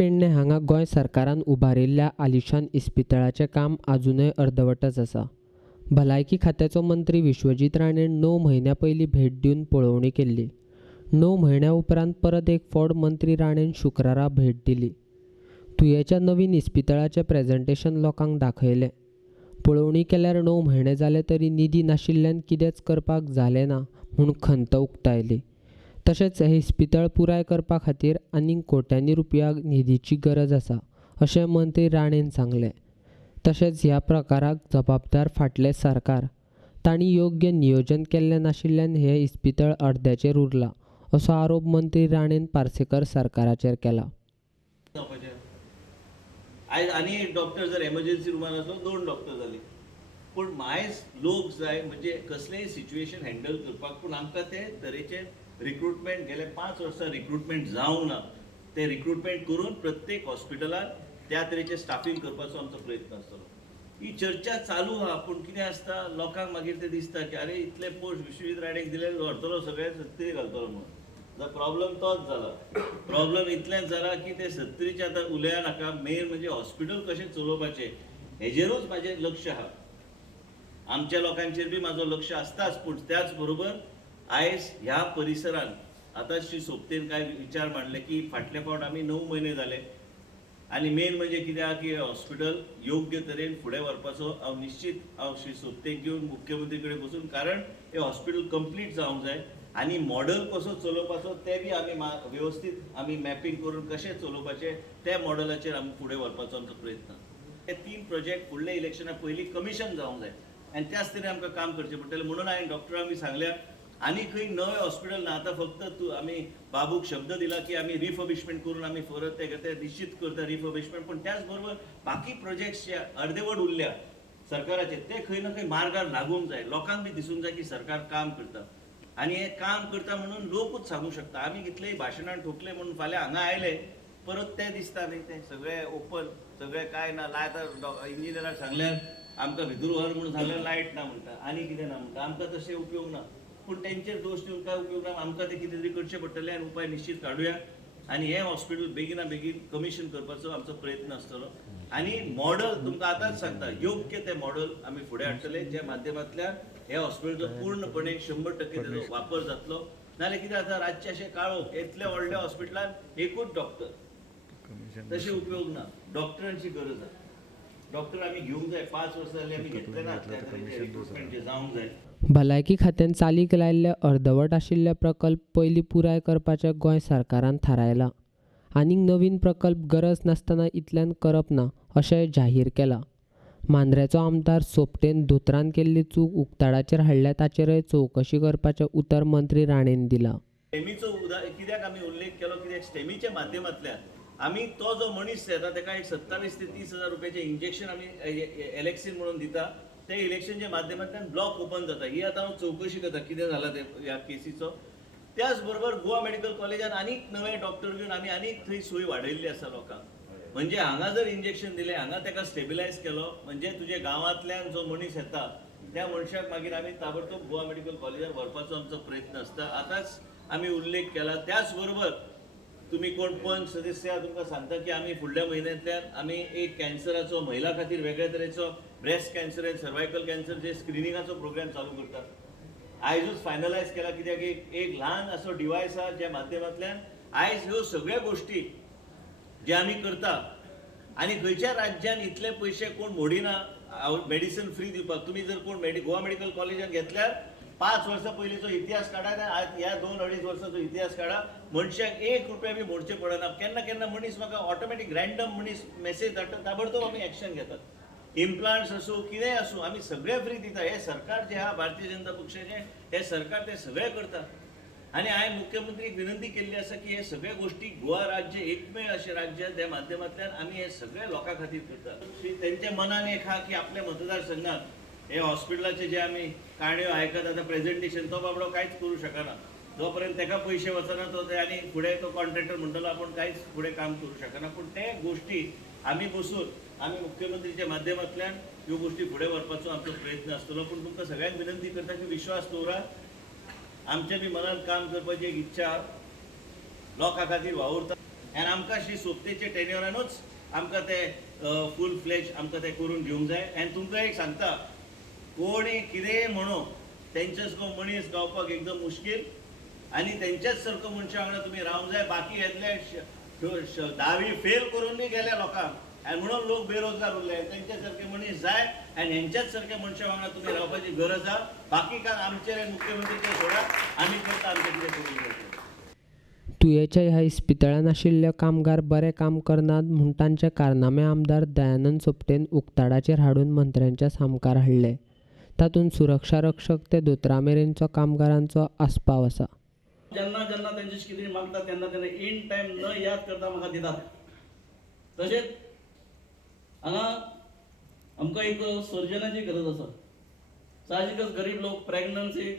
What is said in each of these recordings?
पेडणे हांगा गोंय सरकारान उबारिल्ल्या आलिशान इस्पितळाचें काम अजूनय अर्दवटच आसा। भलायकी खात्याचो मंत्री विश्वजीत राणेन 9 म्हयन्यां पयलीं भेट दिवन पळोवणी केल्ली। 9 म्हयन्यां उपरांत परत एक फावट मंत्री राणेन शुक्रारा भेट दिली। तुयेच्या नवीन इस्पितळाचें प्रेझेंटेशन लोकांक दाखयलें। पळोवणी केल्यार 9 म्हयने जाले तरी निधी नाशिल्ल्यान कितेंच करपाक जालें ना म्हूण खंत उक्तायली। तशेंच हे इस्पितळ पुराय करपा खातीर आनीक कोट्यांनी रुपया निधीची गरज आसा अशें मंत्री राणेन सांगलें। तशेंच ह्या प्रकाराक जबाबदार फाटलें सरकार, तांणी योग्य नियोजन केल्लें नाशिल्ल्यान हें इस्पितळ अर्द्याचेर उरलां असो आरोप मंत्री राणेन पार्सेकर सरकाराचेर केला। आयज आनी एक डॉक्टर जर एमर्जन्सी रुमान आसलो 2 डॉक्टर जाली, पूण मायज लोक जाय म्हणजे कसलेंय सिच्युएशन हँडल करपाक। पूण आमकां ते तरेचे रिक्रुटमेंट गेले 5 वर्सां रिक्रुटमेंट जावंक ना। ते रिक्रुटमेंट करून प्रत्येक हॉस्पिटलात त्या तरेचे स्टाफिंग करपाचो आमचो प्रयत्न आसतलो। ही चर्चा चालू आहा, पूण कितें आसता लोकांक मागीर ते दिसता की अरे इतले पोस्ट विश्वजीत राणेक दिले व्हरतलो सगळे 70 घालतलो म्हणून। प्रॉब्लेम तोच जाला। प्रॉब्लेम इतलेंच जाला की ते 70चे आतां उलया नाका, मेन म्हणजे हॉस्पिटल कशें चलोवपाचें हेजेरूच म्हाजें लक्ष आहा। आमच्या लोकांचेर बी म्हाजो लक्ष आसताच, पूण त्याच बरोबर आयज ह्या परिसरांत आतां श्री सोपतेन कांय विचार मांडले की फाटले फावट आमी 9 म्हयने जाले आनी मेन म्हणजे कितें आहा की हॉस्पिटल योग्य तरेन फुडें व्हरपाचो हांव श्री सोपतेक घेवन मुख्यमंत्री कडेन बसून, कारण हे हॉस्पिटल कंप्लीट जावंक जाय आनी मॉडल कसो चलोवपाचो ते बी आमी व्यवस्थीत आमी मॅपींग करून कशें चलोवपाचें त्या मॉडलाचेर आमी फुडें व्हरपाचो आमचो प्रयत्न। हे 3 प्रोजेक्ट फुडले इलेक्शना पयलीं कमिशन जावंक जाय आनी त्याच तरेन आमकां काम करचें पडटलें। म्हणून हांवें डॉक्टरांक बी सांगल्या आनी खंय नवें हॉस्पिटल ना, आतां फक्त आमी बाबूक शब्द दिला की आमी रिफर्बिशमेंट करून आमी परत ते निश्चित करता रिफर्बिशमेंट। पूण त्याच बरोबर बाकी प्रोजेक्ट्स जे अर्देवट उरल्या सरकाराचे ते खंय ना खंय मार्गार लागूंक जाय। लोकांक बी दिसूंक जाय की सरकार काम करता आनी हे काम करता म्हणून लोकूच सांगूं शकता। आमी कितलेय भाशणां ठोकले म्हणून फाल्यां हांगा आयले परत ते दिसता न्ही, ते सगळे ओपन सगळे काय ना आतां इंजिनियराक सांगल्यार आमकां भितर व्हर म्हणून सांगल्यार लायट ना म्हणटा, आनी कितें ना म्हणटा। आमकां तशें उपयोग ना, पूण तेंचेर दोश दिवन काय उपयोग ना। आमकां ते कितें तरी करचें पडटलें आनी उपाय निश्चित काडुया आनी हें हॉस्पिटल बेगिना बेगीन कमिशन करपाचो आमचो प्रयत्न आसतलो। आनी मॉडल तुमकां आतांच सांगता योग्य ते मॉडल आमी फुडें हाडटले, ज्या माध्यमांतल्यान हे हॉस्पिटलचो पूर्णपणे 100% तेजो वापर जातलो। नाल्यार कितें जाता रातचे अशें काळोख इतल्या व्हडल्या हॉस्पिटलांत एकूच डॉक्टर, तशें उपयोग ना। डॉक्टरांची गरज आसा, डॉक्टर आमी घेवंक जाय। 5 वर्सां जालीं आमी घेतले ना, त्या तरेचे रिक्रुटमेंट जे जावंक जाय। भलायकी खात्यान चालीक लायिल्ले अर्दवट आशिल्ले प्रकल्प पयलीं पुराय करपाचें गोंय सरकारान थारायलां। आनीक नवीन प्रकल्प गरज नासतना इतल्यान करप ना अशेंय जाहीर केलां। मांद्रेचो आमदार सोपटेन धोत्रान केल्ली चूक उक्ताडाचेर हाडल्या ताचेरय चवकशी करपाचें उतर मंत्री राणेन दिलां। स्टेमीचो कित्याक आमी उल्लेख केलो, कित्याक स्टेमीच्या माध्यमांतल्यान आमी तो जो मनीस येता ताका एक 27 ते 30 हजार रुपयाचें इंजेक्शन आमी एलेक्सीन म्हणून दिता। ते इलेक्शनच्या माध्यमांतल्यान ब्लॉक ओपन जाता। ही आतां हांव चवकशी करता कितें जालां ते ह्या केसीचो। त्याच बरोबर गोवा मेडिकल कॉलेजान आनीक नवे डॉक्टर घेवन आमी आनीक थंय सोय वाडयल्ली आसा लोकांक। म्हणजे हांगा जर इंजेक्शन दिलें, हांगा ताका स्टेबिलायज केलो म्हणजे तुजे गांवांतल्यान जो मनीस येता त्या मनशाक मागीर आमी ताबडतोब गोवा मेडिकल कॉलेजान व्हरपाचो आमचो प्रयत्न आसता। आतांच आमी उल्लेख केला। त्याच बरोबर तुमी कोण पंच सदस्य तुमकां सांगता की आमी फुडल्या म्हयन्यांतल्यान आमी एक कॅन्सराचो महिला खातीर वेगळ्या तरेचो breast cancer end cervical cancer जे स्क्रिनिंगाचो प्रोग्राम चालू करता। आयजूच फायनलायज केला, कित्याक एक ल्हान असो डिवायस आहा ज्या माध्यमांतल्यान आयज ह्यो सगळ्यो गोश्टी जे आमी करता आनी खंयच्या राज्यान इतले पयशे कोण मोडिना मेडिसीन फ्री दिवपाक। तुमी जर कोण गोवा मेडिकल कॉलेजान घेतल्यार 5 वर्सां पयलींचो इतिहास काडा, ह्या 2-2.5 वर्सांचो इतिहास काडा, मनशाक 1 रुपया बी मोडचे पडना। केन्ना केन्ना मनीस म्हाका ऑटोमॅटीक रँडम मनीस मेसेज धाडटा, ताबडतोब आमी एक्शन घेतात। इम्प्लांट्स आसूं कितेंय आसूं आमी सगळे फ्री दिता। हे सरकार जे आहा भारतीय जनता पक्षाचें हे सरकार ते सगळे करता। आनी हांवें मुख्यमंत्रीक विनंती केल्ली आसा की हे सगळे गोश्टी गोवा राज्य एकमेव अशें राज्य त्या माध्यमांतल्यान आमी हे सगळे लोकां खातीर करता। तेंच्या मनान एक आहा की आपल्या मतदारसंघात हे हॉस्पिटलाचे जे आमी काणयो आयकता आतां प्रेझेंटेशन तो बाबडो कांयच करूं शकना। जोपर्यंत ताका पयशे वचना तो आनी फुडें तो कॉन्ट्रॅक्टर म्हणटलो आपूण कांयच फुडें काम करूं शकना। पूण ते गोश्टी आमी बसून आमी मुख्यमंत्रीच्या माध्यमांतल्यान ह्यो गोश्टी फुडें व्हरपाचो आमचो प्रयत्न आसतलो। पूण तुमकां सगळ्यांक विनंती करता की विश्वास दवरा। आमच्या बी मनान काम करपाची एक इच्छा लोकां खातीर वावुरता। आनी आमकां अशी सोबतेचे टेन्युरानूच आमकां ते फूल फ्लेज आमकां ते करून घेवंक जाय. आनी तुमकां एक सांगता, कोणी कितेंय म्हणो तेंच्यासारको मनीस गावपाक एकदम मुश्कील, आनी तेंच्याच सारको मनशा वांगडा तुमी रावंक जाय. बाकी येतले 10वी फेल करूनय गेल्या लोकांक आनी म्हणून लोक बेरोजगार उरले. तेंच्या सारके मनीस जाय आनी हेंच्याच सारक्या मनशा वांगडा तुमी रावपाची गरज आहा. बाकी काय आमचे मुख्यमंत्रीचे सोडा, आमी करता आमचें कितें करून घेवचें. तुयेच्या ह्या इस्पितळांत आशिल्ले कामगार बरें काम करनात म्हूण तांचे कारनामे आमदार दयानंद सोपटेन उक्ताडाचेर हाडून मंत्र्यांच्या सामकार हाडले. तातूंत सुरक्षा रक्षक ते दोतोरा मेरेनचो कामगारांचो आस्पाव आसा. जेन्ना जेन्ना तेंचे कितें मागता तेन्ना तेन्ना इन टायम न याद करता म्हाका दितात. तशेंच हांगा आमकां एक सर्जनाची गरज आसा. साहजिकच गरीब लोक प्रेग्नन्सी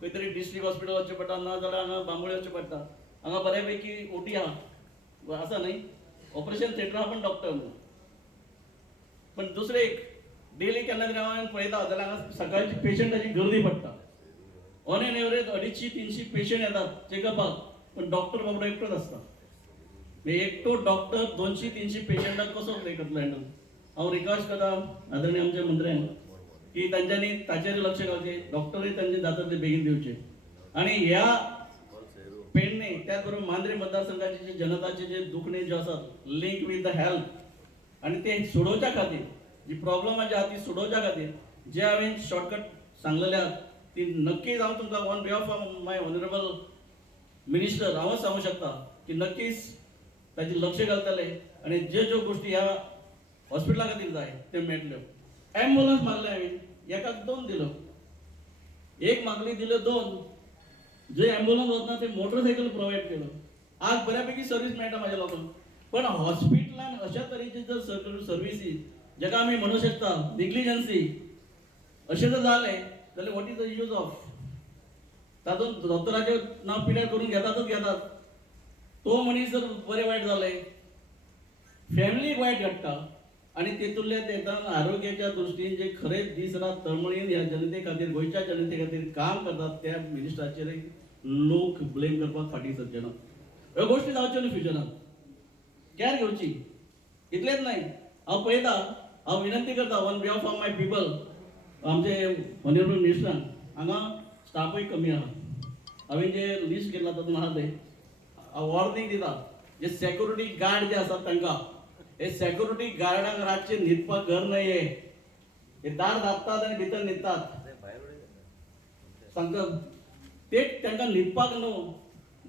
खंय तरी डिस्ट्रिक्ट हॉस्पिटल वचचें पडटा, ना जाल्यार हांगा बांबोळे वचचें पडटा. हांगा बऱ्यापैकी ओटी आसा न्ही, ऑपरेशन थिएटरा पण डॉक्टर ना. पण दुसरें एक डेली केन्ना तरी हांव पळयता जाल्यार हांगा सकाळची पेशंटाची गर्दी पडटा. ऑन एन एवरेज 250-300 पेशंट येतात चेकअपाक, पण डॉक्टर बाबडो एकटोच आसता. एकटो डॉक्टर 200-300 पेशंटाक कसो करतलो हँडल. हांव रिक्वेस्ट करता आदरणीय आमच्या मंत्र्यांक की तांच्यांनी ताचेर लक्ष घालचें, डॉक्टरय तांचे जाता ते बेगीन दिवचे. आनी ह्या पेडणे त्याच बरोबर मांद्रे मतदारसंघाचे जे जनताचे जे दुखणे जे आसात लिंक विथ द हेल्थ आनी ते सोडोवच्या खातीर जी प्रॉब्लम जी आहा ती सोडोवच्या खातीर जे हांवें शॉर्टकट सांगलेले आहात ती नक्कीच हांव तुमकां on behalf of my honourable minister हांवच सांगू शकता की नक्कीच ताचे लक्ष घालतले आनी ज्यो गोष्टी ह्या हॉस्पिटला खातीर जाय त्यो मेळटल्यो. एम्ब्युलन्स मागले हांवें, एकाक 2 दिलो, एक मागली दिल्यो 2. जे एम्ब्युलन्स वचना ते मोटरसायकल प्रोवायड केलो. आज बऱ्यापैकी सर्व्हिस मेळटा म्हाज्या लोकांक. पण हॉस्पिटलान अशा तरेची जर सर्व्हिसीस जेका आमी म्हणू शकता निग्लिजन्सी अशें जर जालें जाल्यार what is the use of. तातूंत डॉक्टराचें नांव पिड्यार करून घेतात. तो मनीस जर बरें वायट जालें, फॅमिली वायट घडटा आनी तेतूंतल्या तेका आरोग्याच्या दृश्टीन जे खरेंच दीस रात तळमळीन ह्या जनते खातीर गोंयच्या जनते खातीर काम करतात त्या मिनिस्टराचेर लोक ब्लेम करपाक फाटीं सरचे ना. ह्यो गोश्टी जावच्यो न्ही फ्युचरान. कॅर घेवची. इतलेंच न्हय, हांव पळयता, हांव विनंती करता on behalf of my people आमचे ऑनरेबल मिनिस्टरांक हांगा स्टाफूय कमी आहा. हांवें जे लिस्ट केला तातूंत आहा ते हांव वॉर्निंग दिता जे सेक्युरिटी गार्ड जे आसात तांकां हे सेक्युरिटी गार्डांक रातचे न्हिदपाक घर नाहीये. हे दार धापतात आनी भितर न्हिदतात. सांगता ते तांकां न्हिदपाक न्हू,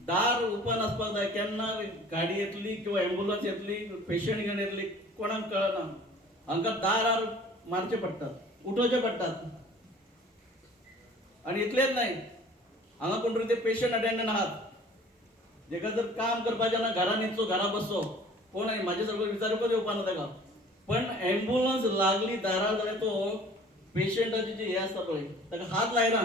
दार ओपन आसपाक जाय. केन्ना गाडी येतली किंवा एम्ब्युलन्स येतली, पेशंट घेवन येतली कोणाक कळना. हांकां दारार मारचे पडटात, उठोवचे पडटात. आनी इतलेंच न्हय, हांगा कोण तरी ते पेशंट अटेंडंट आहात जेका जर काम करपाचें ना घरा न्हिदचो घरा बसचो कोण आनी म्हाजे सगळं विचारपूच येवपा ना ताका. पण एम्ब्युलन्स लागली दारार जाल्यार तो पेशंटाची जी हे आसता पळय ताका हात लायना,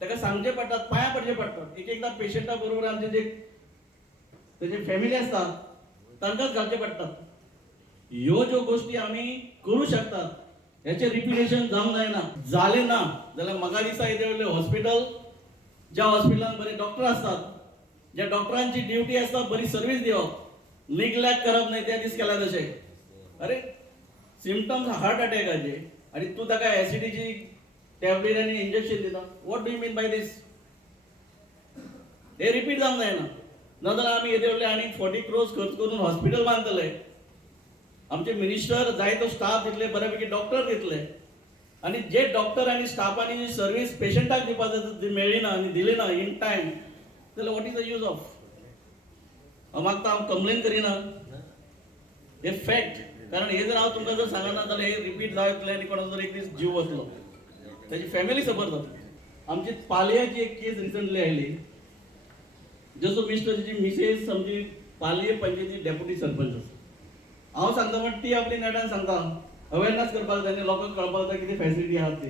ताका सांगचे पडटात, पांयां पडचे पडटात. एकदां पेशंटा बरोबर आमचे जे तेजे फॅमिली आसता तांकांच घालचे पडटात. ह्यो ज्यो गोश्टी आमी करूं शकतात हेचे रिपिटेशन जावंक जायना. जालें ना जाल्यार म्हाका दिसता येदे हॉस्पिटल ज्या हॉस्पिटलांत बरे डॉक्टर आसतात, ज्या डॉक्टरांची ड्युटी आसता बरी सर्व्हिस दिवप, निग्लेक्ट करप न्हय त्या दीस केल्या तशें. अरे सिम्पटम्स हार्ट अटॅकाचे आनी तूं ताका एसिडीची टॅबलेट आनी इंजेक्शन दिता. What do you mean by this? हे रिपीट जावंक जायना. नाजाल्यार आमी येदे व्हडले आनी 40 crores खर्च करून हॉस्पिटल बांदतले, आमचे मिनिस्टर जाय तो स्टाफ दितले, बऱ्यापैकी डॉक्टर दितले आनी जे डॉक्टर आनी स्टाफांनी जी सर्व्हिस पेशंटाक दिवपाक जाय मेळ्ळी ना आनी दिली ना इन टायम जाल्यार what is the use of. हांव मागता, हांव कंप्लेन करिना, हे फॅक्ट. कारण हे जर हांव तुमकां जर सांगना जाल्यार हे रिपीट जातलें आनी कोणाचो जर एक दीस जीव वतलो, ताची फॅमिली सफर जातली. आमची पालयाची एक केस रिसंटली आयली. जसो मिस्टरची मिसेस आमची पालये पंचायती डेप्युटी सरपंच आसा. हांव सांगता पण ती आपली नेटान सांगता अवेरनेस करपाक जाय, लोकांक कळपाक जाय कितें फॅसिलिटी आहात ते.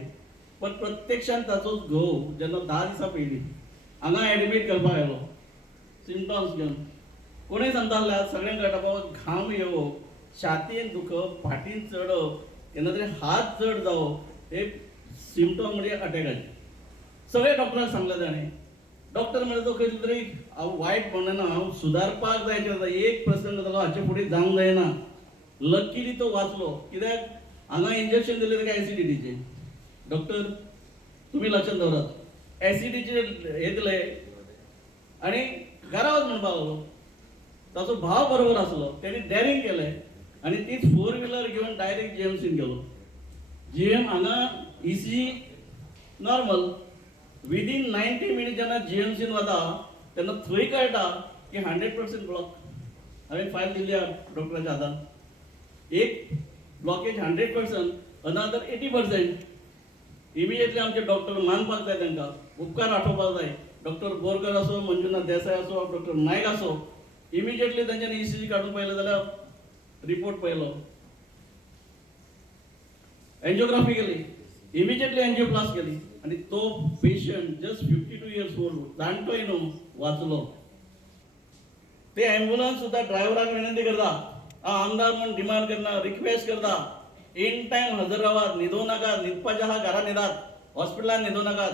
पण प्रत्यक्षान ताचो घोव जेन्ना 10 दिसां पयलीं हांगा एडमीट करपाक आयलो सिम्पटम्स घेवन, कोणूय सांगता जाल्यार सगळ्यांक कळटा बाबा घाम येवप, छातयेन दुखप, फाटीन चडप, केन्ना तरी हात जड जावप हे सिम्पटम म्हणजे अटॅकाचे. सगळे डॉक्टरांक सांगले ताणें डॉक्टर म्हणजे तो खंय तरी हांव वायट म्हणना हांव सुदारपाक जाय आतां एक प्रसंग जालो हाचे फुडें जावंक जायना. लकीली तो वाचलो कित्याक हांगा इंजेक्शन दिलें ताका एसिडिटीचे. डॉक्टर तुम्ही लक्षात दवरात एसिडीचे हे दिले आनी घरा वच म्हणपाक लागलो. ताचो भाव बरोबर आसलो तेणी डॅरिंग केलें आनी तीच 4 व्हिलर घेवन डायरेक्ट जीएमसीन गेलो. जीएम हांगा ECG नॉर्मल विदीन 90 मिनिट जेन्ना जीएमसीन वता तेन्ना थंय कळटा की 100% ब्लॉक. हांवें फायल दिली डॉक्टराच्या हातान. एक ब्लॉकेज 100%, अनदर 80%. इमिजिएटली आमचे डॉक्टर मानपाक जाय तांकां, उपकार आठोवपाक जाय. डॉक्टर बोरकर असो, मंजुनाथ देसाय असो, डॉक्टर नायक असो, इमिजिएटली तांच्यानी ECG काढून पळयलो जाल्यार रिपोर्ट पळयलो. एंजिओग्राफी केली, इमिजिएटली एंजिओप्लास्ट केली आणि तो पेशंट जस्ट 52 इयर्स ओल्ड जाणटोय न्हू वाचलो. ते ॲम्ब्युलन्स सुद्धा ड्रायव्हराक विनंती करता, आमदार म्हणून डिमांड करना, रिक्वेस्ट करता, इन टाइम हजर रावात, न्हिदू नाकात, न्हिदपाचे आहा घरा न्हिदात, हॉस्पिटलान न्हिदू नाकात.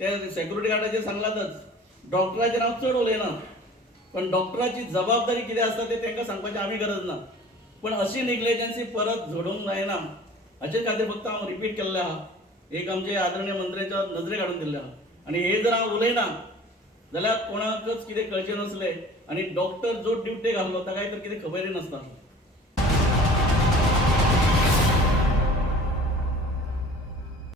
ते सेक्युरिटी गार्डाचेर सांगलातच. डॉक्टराचेर हांव चड उलयना, पण डॉक्टराची जबाबदारी कितें आसता ते तांकां सांगपाची आमी गरज ना. पण अशी निग्लिजन्सी परत घडोवंक जायना हाचे खातीर फक्त हांव रिपीट केल्लें आहा. एक आमचे आदरणीय मंत्र्याच्या नजरेक हाडून दिल्लें आहा. आनी हे जर हांव उलयना जाल्यार कोणाकच कितें कळचें नसलें आनी डॉक्टर जो ड्युटेक आहलो ताका तर कितें खबरय नासता.